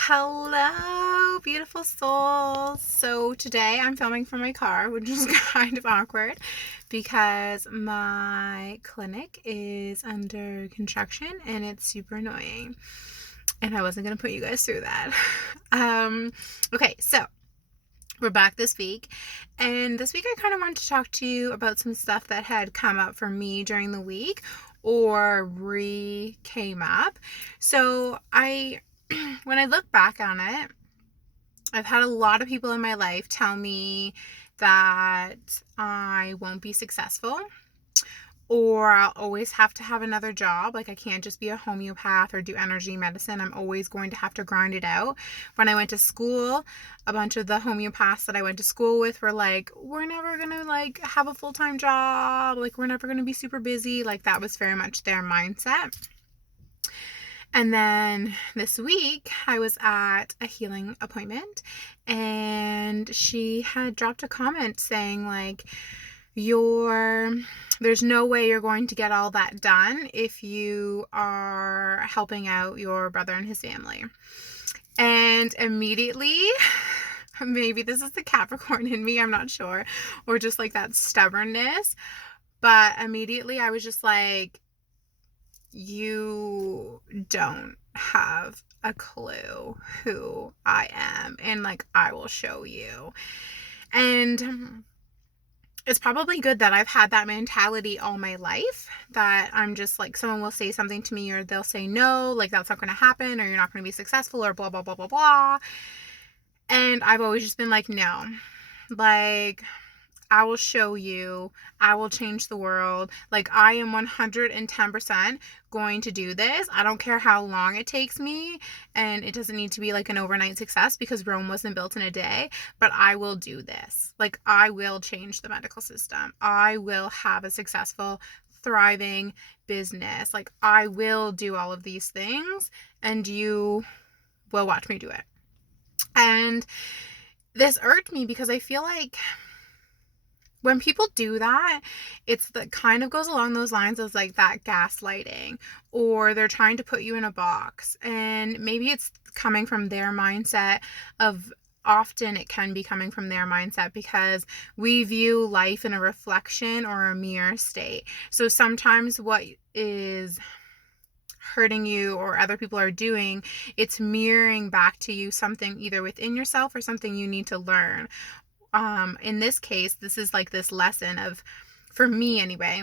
Hello, beautiful souls. So today I'm filming from my car, which is kind of awkward because my clinic is under construction and it's super annoying. And I wasn't going to put you guys through that. Okay, so we're back this week. And this week I kind of wanted to talk to you about some stuff that had come up for me during the week or came up. So when I look back on it, I've had a lot of people in my life tell me that I won't be successful or I'll always have to have another job. Like I can't just be a homeopath or do energy medicine. I'm always going to have to grind it out. When I went to school, a bunch of the homeopaths that I went to school with were like, we're never going to like have a full-time job. Like we're never going to be super busy. Like that was very much their mindset. And then this week, I was at a healing appointment and she had dropped a comment saying like, there's no way you're going to get all that done if you are helping out your brother and his family. And immediately, maybe this is the Capricorn in me, I'm not sure, or just like that stubbornness, but immediately I was just like, you don't have a clue who I am, and like I will show you. And it's probably good that I've had that mentality all my life, that I'm just like, someone will say something to me or they'll say no, like that's not going to happen, or you're not going to be successful, or blah blah blah blah blah. And I've always just been like, no, like I will show you. I will change the world. Like I am 110% going to do this. I don't care how long it takes me, and it doesn't need to be like an overnight success because Rome wasn't built in a day, but I will do this. Like I will change the medical system. I will have a successful, thriving business. Like I will do all of these things and you will watch me do it. And this irked me because I feel like when people do that, it's the kind of goes along those lines of like that gaslighting, or they're trying to put you in a box. And maybe it's coming from their mindset of, often it can be coming from their mindset because we view life in a reflection or a mirror state. So sometimes what is hurting you or other people are doing, it's mirroring back to you something either within yourself or something you need to learn. In this case, this is like this lesson of, for me anyway,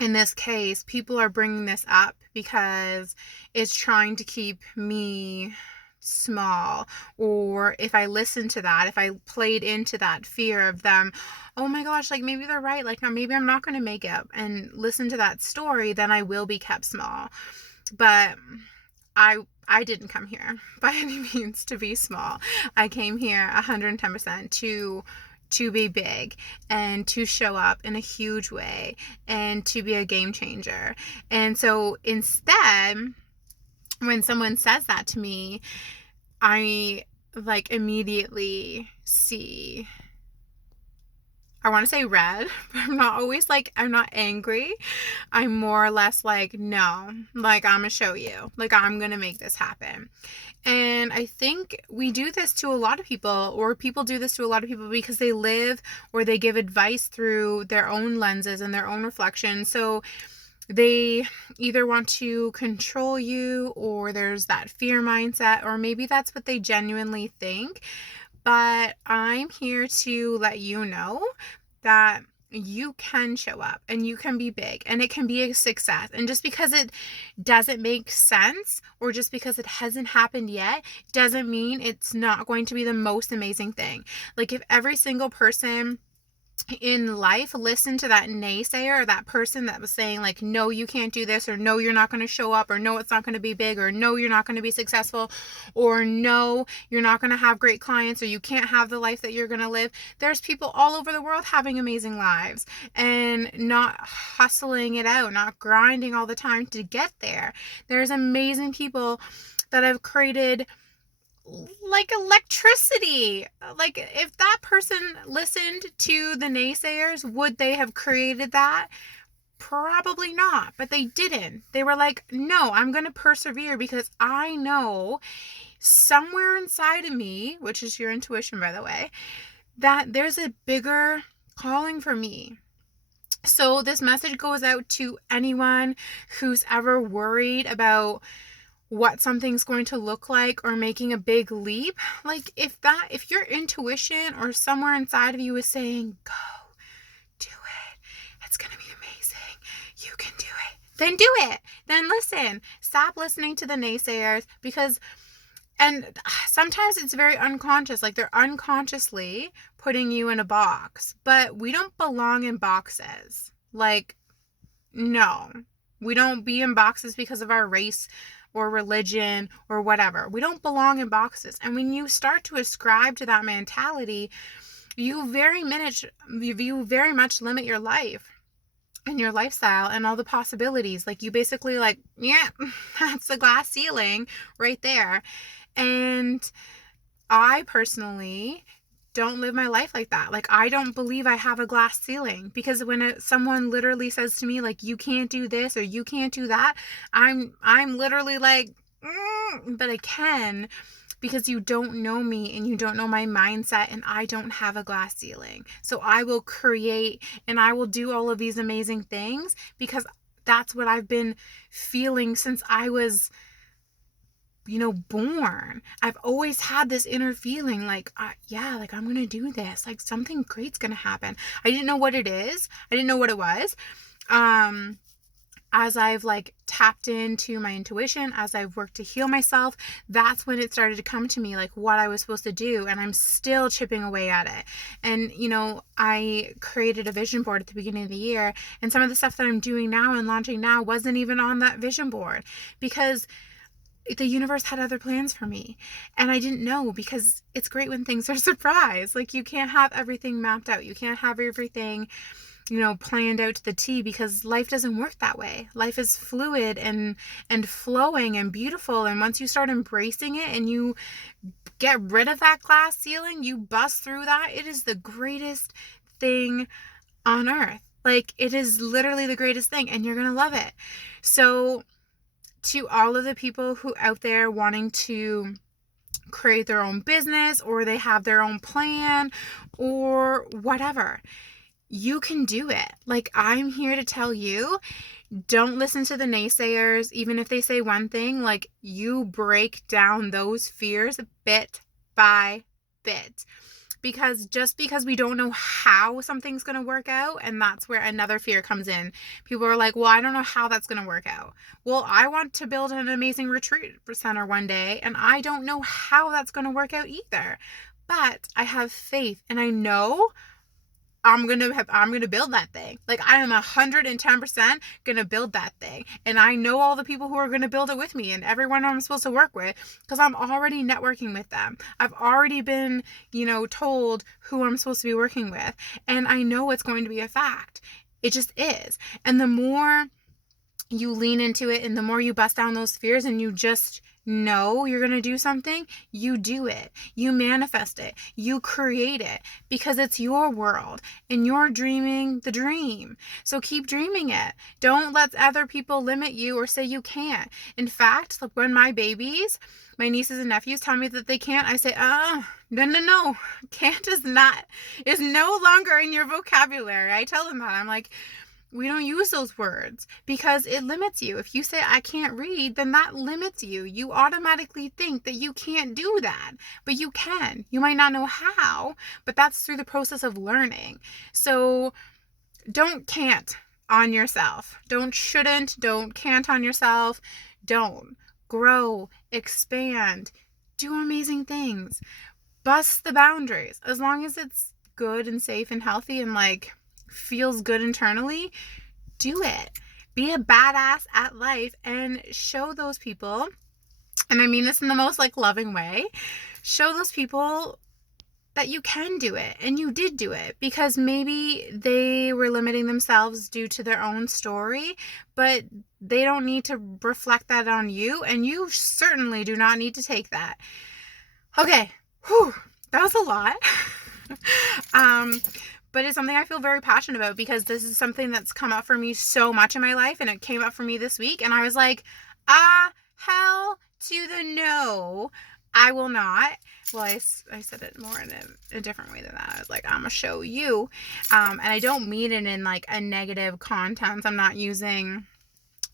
in this case, people are bringing this up because it's trying to keep me small. Or if I listened to that, if I played into that fear of them, oh my gosh, like maybe they're right, like maybe I'm not going to make it, and listen to that story, then I will be kept small. But I didn't come here by any means to be small. I came here 110% to be big and to show up in a huge way and to be a game changer. And so instead, when someone says that to me, I like immediately see, I want to say red, but I'm not always like, I'm not angry. I'm more or less like, no, like I'm gonna show you, like I'm gonna make this happen. And I think we do this to a lot of people, or people do this to a lot of people because they live or they give advice through their own lenses and their own reflections. So they either want to control you, or there's that fear mindset, or maybe that's what they genuinely think. But I'm here to let you know that you can show up and you can be big and it can be a success. And just because it doesn't make sense, or just because it hasn't happened yet, doesn't mean it's not going to be the most amazing thing. Like if every single person in life listen to that naysayer, or that person that was saying like, no, you can't do this, or no, you're not going to show up, or no, it's not going to be big, or no, you're not going to be successful, or no, you're not going to have great clients, or you can't have the life that you're going to live. There's people all over the world having amazing lives and not hustling it out, not grinding all the time to get there. There's amazing people that have created like electricity. Like if that person listened to the naysayers, would they have created that? Probably not, but they didn't. They were like, no, I'm going to persevere because I know somewhere inside of me, which is your intuition, by the way, that there's a bigger calling for me. So this message goes out to anyone who's ever worried about what something's going to look like or making a big leap. Like if your intuition or somewhere inside of you is saying, go, do it, it's going to be amazing, you can do it, then do it. Then listen, stop listening to the naysayers, because and sometimes it's very unconscious, like they're unconsciously putting you in a box, but we don't belong in boxes. Like, no, we don't be in boxes because of our race or religion or whatever. We don't belong in boxes. And when you start to ascribe to that mentality, you very much limit your life and your lifestyle and all the possibilities. Like, you basically like, yeah, that's the glass ceiling right there. And I personally don't live my life like that. Like, I don't believe I have a glass ceiling, because when someone literally says to me, like, you can't do this or you can't do that, I'm literally like, but I can, because you don't know me and you don't know my mindset, and I don't have a glass ceiling. So I will create and I will do all of these amazing things because that's what I've been feeling since I was born. I've always had this inner feeling like, like I'm going to do this. Like something great's going to happen. I didn't know what it is. I didn't know what it was. As I've like tapped into my intuition, as I've worked to heal myself, that's when it started to come to me, like what I was supposed to do. And I'm still chipping away at it. And, I created a vision board at the beginning of the year, and some of the stuff that I'm doing now and launching now wasn't even on that vision board, because the universe had other plans for me and I didn't know, because it's great when things are surprise. Like, you can't have everything mapped out. You can't have everything, planned out to the T, because life doesn't work that way. Life is fluid and flowing and beautiful. And once you start embracing it and you get rid of that glass ceiling, you bust through that, it is the greatest thing on earth. Like, it is literally the greatest thing, and you're going to love it. So to all of the people who out there wanting to create their own business, or they have their own plan or whatever, you can do it. Like, I'm here to tell you, don't listen to the naysayers. Even if they say one thing, like, you break down those fears bit by bit. Because just because we don't know how something's going to work out, and that's where another fear comes in. People are like, well, I don't know how that's going to work out. Well, I want to build an amazing retreat center one day, and I don't know how that's going to work out either. But I have faith, and I know I'm going to build that thing. Like, I am 110% going to build that thing. And I know all the people who are going to build it with me, and everyone I'm supposed to work with, because I'm already networking with them. I've already been, told who I'm supposed to be working with. And I know it's going to be a fact. It just is. And the more you lean into it and the more you bust down those fears and you just know you're going to do something, you do it. You manifest it. You create it, because it's your world and you're dreaming the dream. So keep dreaming it. Don't let other people limit you or say you can't. In fact, like when my nieces and nephews tell me that they can't, I say, no. Can't is no longer in your vocabulary. I tell them that. I'm like, we don't use those words because it limits you. If you say, I can't read, then that limits you. You automatically think that you can't do that, but you can. You might not know how, but that's through the process of learning. So don't can't on yourself. Don't can't on yourself. Don't. Grow, expand, do amazing things, bust the boundaries. As long as it's good and safe and healthy and like feels good internally, do it. Be a badass at life and show those people, and I mean this in the most like loving way, show those people that you can do it, and you did do it, because maybe they were limiting themselves due to their own story, but they don't need to reflect that on you, and you certainly do not need to take that. Okay, that was a lot. But it's something I feel very passionate about, because this is something that's come up for me so much in my life, and it came up for me this week, and I was like, hell to the no. I will not. Well, I said it more in a different way than that. I was like, I'm gonna show you. And I don't mean it in like a negative content. I'm not using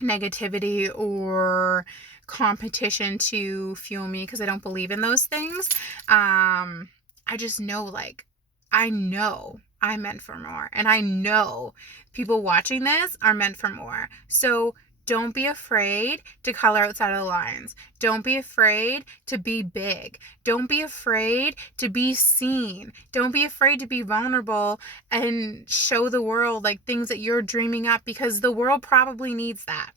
negativity or competition to fuel me, because I don't believe in those things. I just know, like, I know I'm meant for more, and I know people watching this are meant for more. So don't be afraid to color outside of the lines. Don't be afraid to be big. Don't be afraid to be seen. Don't be afraid to be vulnerable and show the world like things that you're dreaming up, because the world probably needs that.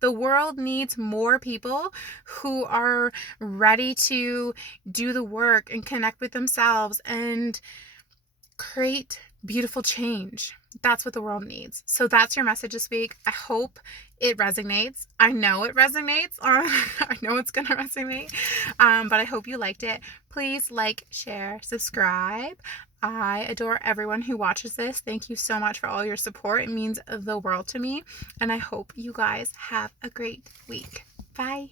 The world needs more people who are ready to do the work and connect with themselves and create beautiful change. That's what the world needs. So that's your message this week. I hope it resonates. I know it resonates. I know it's going to resonate. But I hope you liked it. Please like, share, subscribe. I adore everyone who watches this. Thank you so much for all your support. It means the world to me. And I hope you guys have a great week. Bye.